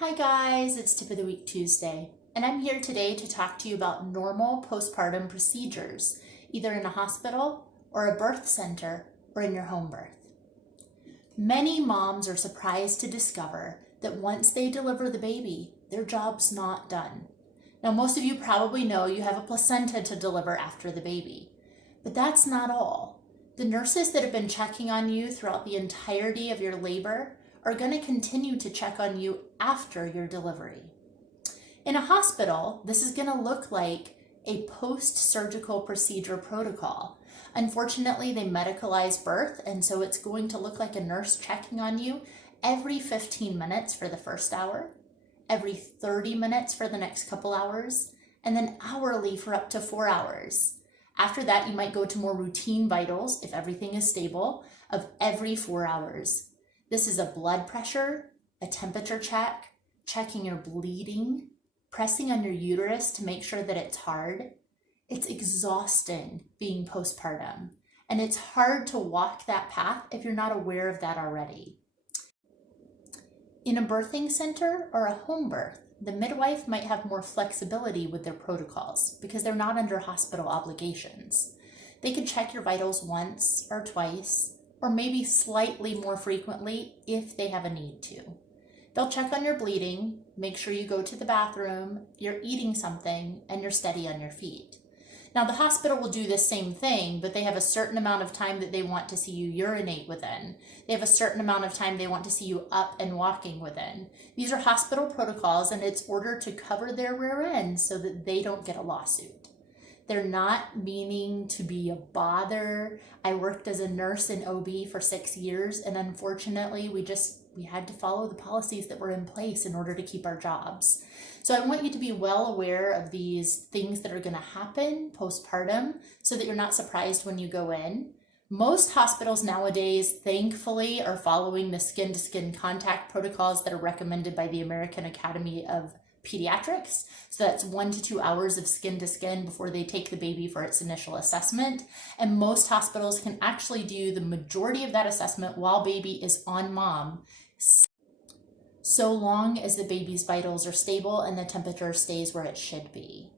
Hi guys, it's Tip of the Week Tuesday, and I'm here today to talk to you about normal postpartum procedures, either in a hospital or a birth center or in your home birth. Many moms are surprised to discover that once they deliver the baby, their job's not done. Now, most of you probably know you have a placenta to deliver after the baby, but that's not all. The nurses that have been checking on you throughout the entirety of your labor are going to continue to check on you after your delivery. In a hospital, this is going to look like a post-surgical procedure protocol. Unfortunately, they medicalize birth, and so it's going to look like a nurse checking on you every 15 minutes for the first hour, every 30 minutes for the next couple hours, and then hourly for up to 4 hours. After that, you might go to more routine vitals, if everything is stable, of every 4 hours. This is a blood pressure, a temperature check, checking your bleeding, pressing on your uterus to make sure that it's hard. It's exhausting being postpartum, and it's hard to walk that path if you're not aware of that already. In a birthing center or a home birth, the midwife might have more flexibility with their protocols because they're not under hospital obligations. They can check your vitals once or twice, or maybe slightly more frequently if they have a need to. They'll check on your bleeding, make sure you go to the bathroom, you're eating something, and you're steady on your feet. Now, the hospital will do the same thing, but they have a certain amount of time that they want to see you urinate within. They have a certain amount of time they want to see you up and walking within. These are hospital protocols, and it's ordered to cover their rear ends so that they don't get a lawsuit. They're not meaning to be a bother. I worked as a nurse in OB for 6 years, and unfortunately, we had to follow the policies that were in place in order to keep our jobs. So I want you to be well aware of these things that are going to happen postpartum so that you're not surprised when you go in. Most hospitals nowadays, thankfully, are following the skin-to-skin contact protocols that are recommended by the American Academy of Pediatrics. So that's 1 to 2 hours of skin to skin before they take the baby for its initial assessment. And most hospitals can actually do the majority of that assessment while baby is on mom, so long as the baby's vitals are stable and the temperature stays where it should be.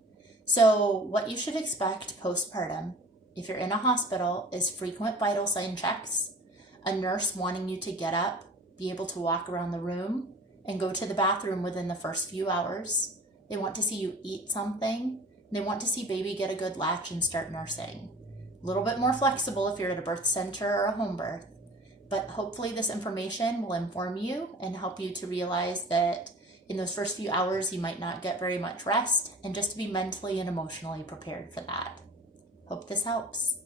So what you should expect postpartum, if you're in a hospital, is frequent vital sign checks, a nurse wanting you to get up, be able to walk around the room, and go to the bathroom within the first few hours. They want to see you eat something. They want to see baby get a good latch and start nursing. A little bit more flexible if you're at a birth center or a home birth, but hopefully this information will inform you and help you to realize that in those first few hours you might not get very much rest, and just to be mentally and emotionally prepared for that. Hope this helps.